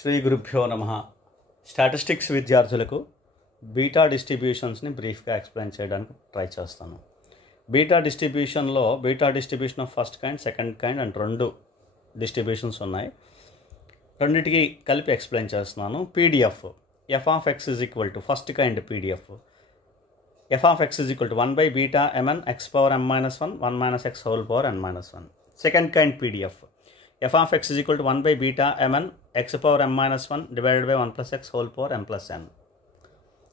శ్రీ గురుభ్యో నమః. స్టాటిస్టిక్స్ విద్యార్థులకు బీటా డిస్ట్రిబ్యూషన్స్ని బ్రీఫ్గా ఎక్స్ప్లెయిన్ చేయడానికి ట్రై చేస్తాను. Beta distribution of first kind, second kind and రెండు డిస్ట్రిబ్యూషన్స్ ఉన్నాయి. రెండింటికి కలిపి ఎక్స్ప్లెయిన్ చేస్తున్నాను. PDF f of x is equal to first kind PDF f of x is equal to 1 by beta MN x power m - 1 1 minus x whole power n - 1. Second kind PDF f of x is equal to 1 by beta mn x power m minus 1 divided by 1 plus x whole power m plus n.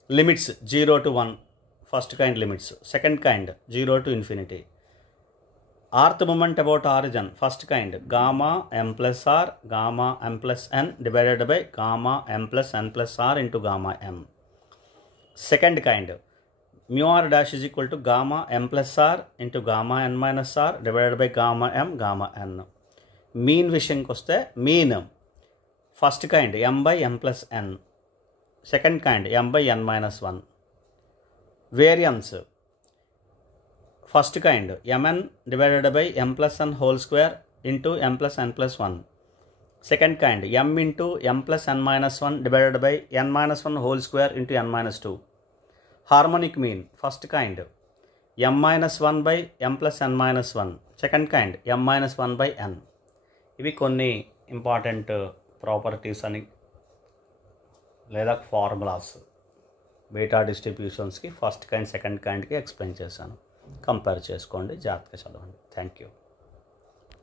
Limits 0 to 1, first kind limits. Second kind 0 to infinity. Rth moment about origin, first kind gamma m plus r gamma m plus n divided by gamma m plus n plus r into gamma m. Second kind mu r dash is equal to gamma m plus r into gamma n minus r divided by gamma m gamma n. Mean విషయంకి వస్తే mean first kind m by m plus n, second kind m by n minus 1. Variance first kind mn divided by m plus n whole square into m plus n plus 1. Second kind m into m plus n minus 1 divided by n minus 1 whole square into n minus 2. Harmonic mean first kind m minus 1 by m plus n minus 1, second kind m minus 1 by n. ఇవి కొన్ని important properties అని లేదా formulas beta డిస్ట్రిబ్యూషన్స్కి first kind second kind explain చేశాను. Compare చేసుకోండి, జాగ్రత్తగా చదవండి. Thank you.